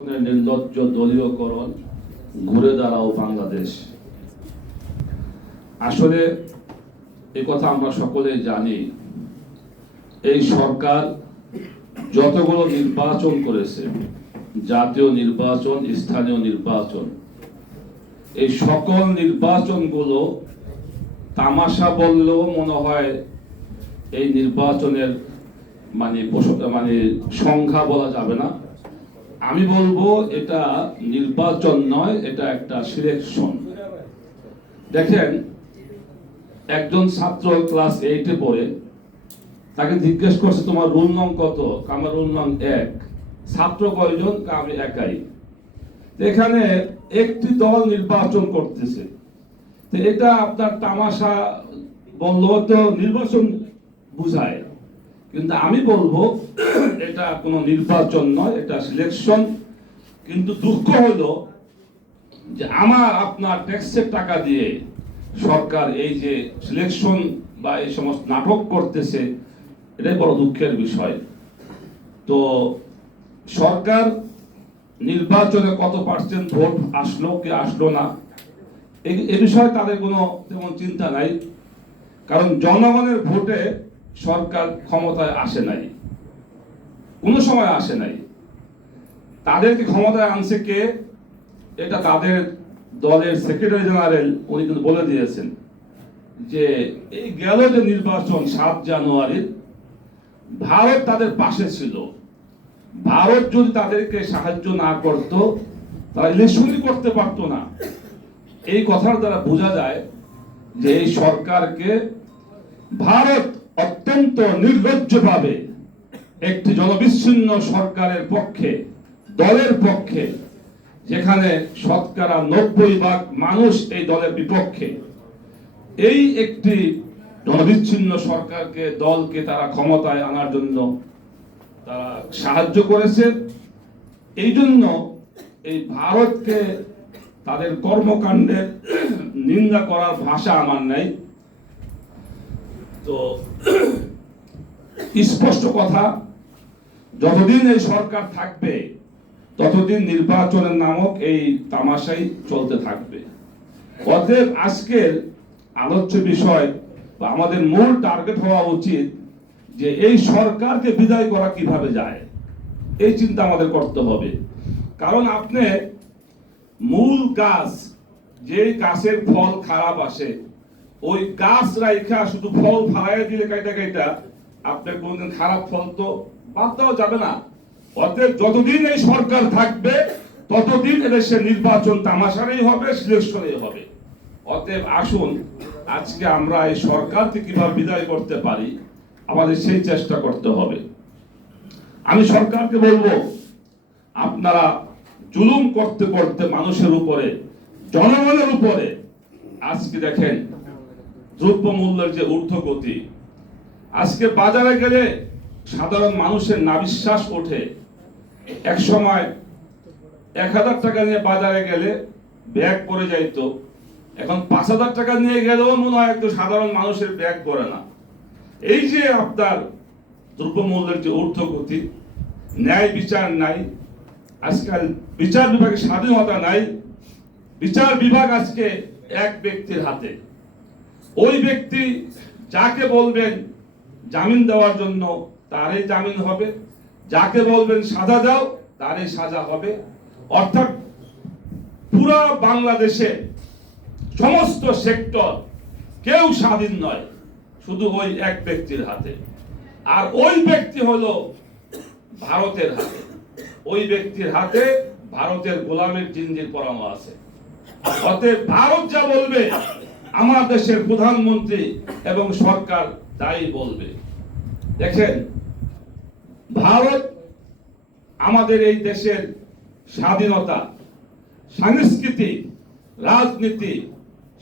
নির্লজ্জ দলীয়করণ, ঘুরে দাঁড়াও বাংলাদেশ। আসলে এই কথা আমরা সকলেই জানি। এই সরকার যতগুলো নির্বাচন করেছে, জাতীয় নির্বাচন, স্থানীয় নির্বাচন, এই সকল নির্বাচনগুলো তামাশা বললেও মনে হয় এই নির্বাচনের মানে সংখ্যা বলা যাবে না। আমি বলবো এটা নির্বাচন নয়, এটা একটা সিলেকশন। দেখেন, একজন ছাত্র ক্লাস 8-এ পড়ে, তাকে জিজ্ঞেস করছে তোমার রোল নং কত? আমার রোল নং 1। ছাত্র কয়জন? আমি একাই। এখানে একটি দল নির্বাচন করতেছে, তো এটা আপনার তামাশা বললেও তো নির্বাচন বুঝায়, কিন্তু আমি বলবো এটা কোনো নির্বাচন নয়, এটা সিলেকশন। কিন্তু দুঃখ হলো যে আমার আপনার ট্যাক্সের টাকা দিয়ে সরকার এই যে সিলেকশন বা এই সমস্ত নাটক করতেছে, এটাই বড় দুঃখের বিষয়। তো সরকার নির্বাচনে কত পার্সেন্ট ভোট আসলো কি আসলো না, এই বিষয়ে তাদের কোনো তেমন চিন্তা নাই। কারণ জনগণের ভোটে সরকার ক্ষমতায় আসে নাই, কোনো সময় আসে নাই। তাদেরকে ক্ষমতায় আনছে কে? এটা তাদের দলের সেক্রেটারি জেনারেল উনি কিন্তু বলে দিয়েছেন যে এই গেল যে নির্বাচন 7 জানুয়ারি, ভারত তাদের পাশে ছিল। ভারত যদি তাদেরকে সাহায্য না করত, তারা ইলেকশনই করতে পারতো না। এই কথার দ্বারা বোঝা যায় যে এই সরকারকে ভারত অত্যন্ত নির্লজ্জভাবে একটি জনবিচ্ছিন্ন সরকারের পক্ষে, দলের পক্ষে, যেখানে শতকরা 90% মানুষ এই দলের বিপক্ষে, এই একটি জনবিচ্ছিন্ন সরকারকে, দলকে তারা ক্ষমতায় আনার জন্য তারা সাহায্য করেছে। এই জন্য এই ভারতকে তাদের কর্মকাণ্ডের নিন্দা করার ভাষা আমার নাই। তো স্পষ্ট কথা, যতদিন এই সরকার থাকবে ততদিন নির্বাচনের নামক এই তামাশাই চলতে থাকবে। অতএব আজকের আলোচ্য বিষয় বা আমাদের মূল টার্গেট হওয়া উচিত যে এই সরকারকে বিদায় করা কিভাবে যায়, এই চিন্তা আমাদের করতে হবে। কারণ আপনি মূল গাছ, যে গাছের ফল খারাপ আসে, ওই গাছ রাইখা শুধু ফল ফালাই দিলে কাইটা আপনার কোনদিন খারাপ ফল তো বাদ দেওয়া যাবে না। অতএব যতদিন এই সরকার থাকবে ততদিন এদেশের নির্বাচন তামাশারই হবে, সিলেকশনেই হবে। অতএব আসুন আজকে আমরা এই সরকারকে কিভাবে বিদায় করতে পারি, আমাদের সেই চেষ্টা করতে হবে। আমি সরকারকে বলবো, আপনারা জুলুম করতে করতে মানুষের উপরে, জনগণের উপরে, আজকে দেখেন দ্রব্যমূল্যের যে ঊর্ধ্বগতি, আজকে বাজারে গেলে সাধারণ মানুষের নাবিশ্বাস ওঠে। এক সময় 1000 টাকা নিয়ে বাজারে গেলে ব্যাগ পরে যাইতো, এখন 5000 টাকা নিয়ে গেলেও মনে হয় একটু সাধারণ মানুষের ব্যাগ পরে না। এই যে আপনার দ্রব্যমূল্যের যে ঊর্ধ্বগতি, ন্যায় বিচার নাই, আজকাল বিচার বিভাগের স্বাধীনতা নাই। বিচার বিভাগ আজকে এক ব্যক্তির হাতে। ওই ব্যক্তি যাকে বলবেন জামিন দেওয়ার জন্য তারই জামিন হবে, যাকে বলবেন সাজা দাও তারই সাজা হবে। অর্থাৎ পুরো বাংলাদেশে সমস্ত সেক্টর কেউ স্বাধীন নয়, শুধু ওই এক ব্যক্তির হাতে। আর ওই ব্যক্তি হলো ভারতের হাতে। ওই ব্যক্তির হাতে ভারতের গোলামের জিঞ্জির পরানো আছে। অতএব ভারত যা বলবে আমার দেশের প্রধানমন্ত্রী এবং সরকার তাই বলবে। দেখেন, ভারত আমাদের এই দেশের স্বাধীনতা, সংস্কৃতি, রাজনীতি,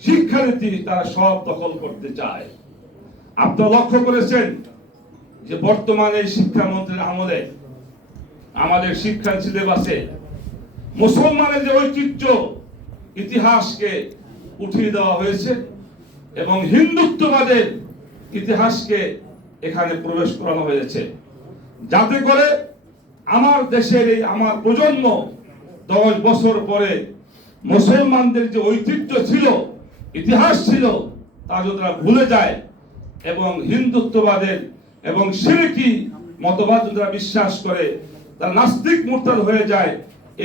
শিক্ষানীতি তারা সব দখল করতে চায়। আপনারা লক্ষ্য করেছেন যে বর্তমানে শিক্ষামন্ত্রীর আমলে আমাদের শিক্ষা সিলেবাসে মুসলমানের যে ঐতিহ্য, ইতিহাসকে উঠিয়ে দেওয়া হয়েছে এবং হিন্দুত্ববাদের ইতিহাসকে এখানে প্রবেশ করানো হয়েছে, যাতে করে আমার দেশের এই আমার প্রজন্ম 10 বছর পরে মুসলমানদের যে ঐতিহ্য ছিল, ইতিহাস ছিল, তা যদি তারা ভুলে যায় এবং হিন্দুত্ববাদের এবং শিরকি মতবাদ যদি তারা বিশ্বাস করে, তারা নাস্তিক মুরতাদ হয়ে যায়,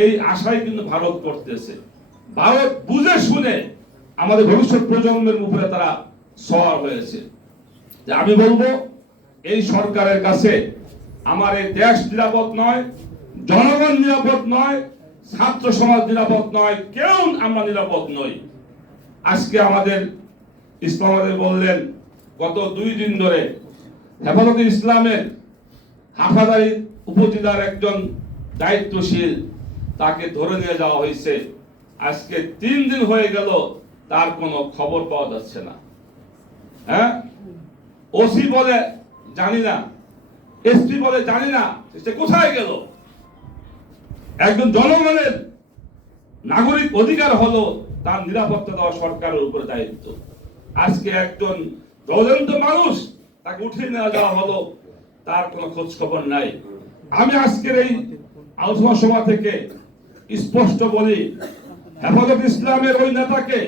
এই আশাই কিন্তু ভারত করতেছে। ভারত বুঝে শুনে আমাদের ভবিষ্যৎ প্রজন্মের উপরে তারা সওয়ার হয়েছে। যে আমি বলবো, এই সরকারের কাছে আমার এই দেশ নিরাপদ নয়, জনগণ নিরাপদ নয়, ছাত্র সমাজ নিরাপদ নয়, কেউ আমরা নিরাপদ নই। আজকে আমাদের ইসলামাবাদে বললেন, গত 2 দিন ধরে হেফাজতে ইসলামের হাটহাজারী উপজেলার একজন দায়িত্বশীল, তাকে ধরে নিয়ে যাওয়া হয়েছে। আজকে 3 দিন হয়ে গেল, তার কোনো খবর পাওয়া যাচ্ছে না। হ্যাঁ, ওসি বলে জানি না, এসপি বলে জানি না, সে কোথায় গেল? একজন জনগণের নাগরিক অধিকার হলো তার নিরাপত্তা দেওয়া সরকারের উপরে দায়িত্ব। আজকে একজন জ্বলন্ত মানুষ, তাকে উঠিয়ে নেওয়া যাওয়া হলো, তার কোনো খোঁজ খবর নাই। আমি আজকের এই আলোচনা সভা থেকে স্পষ্ট বলি, হেফাজত ইসলামের ওই নেতাকে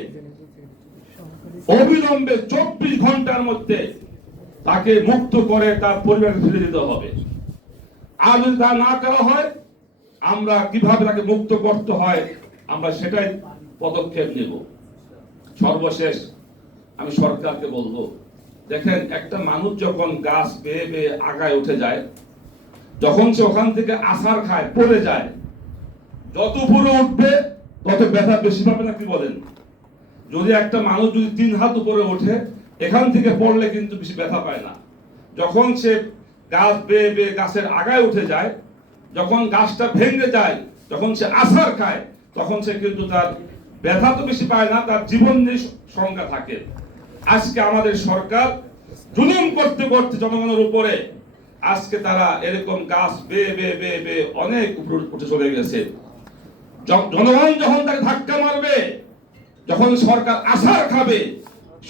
অবিলম্বে 24 ঘন্টার মধ্যে তাকে মুক্ত করে তার পরিবারকে ফিরে দিতে হবে। আর যদি তা না করা হয়, আমরা কিভাবে তাকে মুক্ত করতে হয় আমরা সেটাই পদক্ষেপ নেব। সর্বশেষ আমি সরকারকে বলবো, দেখেন, একটা মানুষ যখন গাছ বেয়ে বেয়ে আগায় উঠে যায়, যখন সে ওখান থেকে আছাড় খায়, পড়ে যায়, যত উপরে উঠবে তত ব্যথা বেশি পাবে না, কি বলেন? যদি একটা মানুষ যদি 3 হাত উপরে ওঠে, এখান থেকে পড়লে কিন্তু বেশি ব্যথা পায় না। যখন সে গাছ বেয়ে বেয়ে গাছের আগায় উঠে যায়, যখন গাছটা ভেঙে যায়, যখন সে আছাড় খায়, তখন সে কিন্তু তার ব্যথা তো বেশি পায় না, তার জীবন নিয়ে শঙ্কা থাকে। আজকে আমাদের সরকার জুলুম করতে করতে জনগণের উপরে আজকে তারা এরকম গাছ বেয়ে বেয়ে বেয়ে বেয়ে অনেক উপরে উঠে চলে গেছে। জনগণ যখন তাকে ধাক্কা মারবে, যখন সরকার আছাড় খাবে,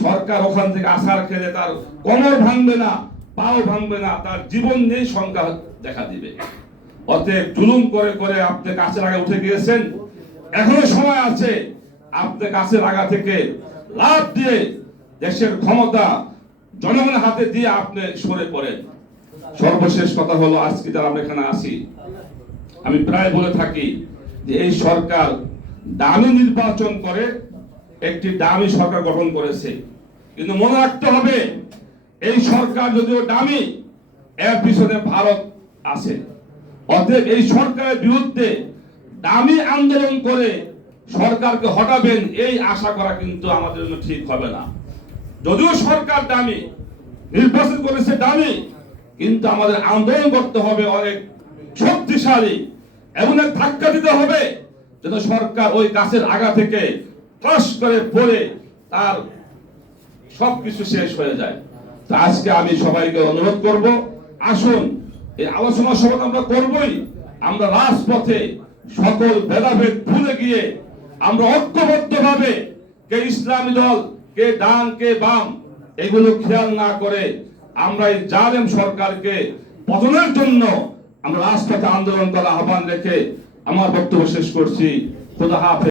সরকার ওখান থেকে আছাড় খেলে তার কোমর ভাঙবে না, পাও ভাঙবে না, তার জীবন নিয়ে শঙ্কা দেখা দিবে। অতএব জুলুম করে করে আপনি গাছের আগে উঠে গিয়েছেন, এখনো সময় আছে, আপনি গাছের আগা থেকে লাফ দিয়ে দেশের ক্ষমতা জনগণের হাতে দিয়ে আপনি সরে পড়েন। সর্বশেষ কথা হলো, আজকে যারা আমরা এখানে আছি, আমি প্রায় বলে থাকি যে এই সরকার দামি নির্বাচন করে একটি দামি সরকার গঠন করেছে, কিন্তু মনে রাখতে হবে, এই সরকার যদিও দামি, এর পিছনে ভারত আছে। অতএব এই সরকারের বিরুদ্ধে দামি আন্দোলন করে সরকারকে হটাবেন, এই আশা করা কিন্তু আমাদের জন্য ঠিক হবে না। যদিও সরকার দামি, নির্বাচন করেছে দামি, কিন্তু আমাদের আন্দোলন করতে হবে অনেক শক্তিশালী, এমন এক ধাক্কা দিতে হবে যেন সরকার ওই গাছের আগা থেকে ঠাস করে পড়ে তার সবকিছু শেষ হয়ে যায়। তা আজকে আমি সবাইকে অনুরোধ করব, আসুন এই আলোচনা সভা আমরা করবই, আমরা রাজপথে সকল ভেদাভেদ ভুলে গিয়ে আমরা ঐক্যবদ্ধ ভাবে, কে ইসলামী দল, কে ডান, কে বাম, এগুলো খেয়াল না করে আমরা এই জালেম সরকারকে পতনের জন্য আমরা রাজপথে আন্দোলন করার আহ্বান রেখে আমার বক্তব্য শেষ করছি। খোদা হাফেজ।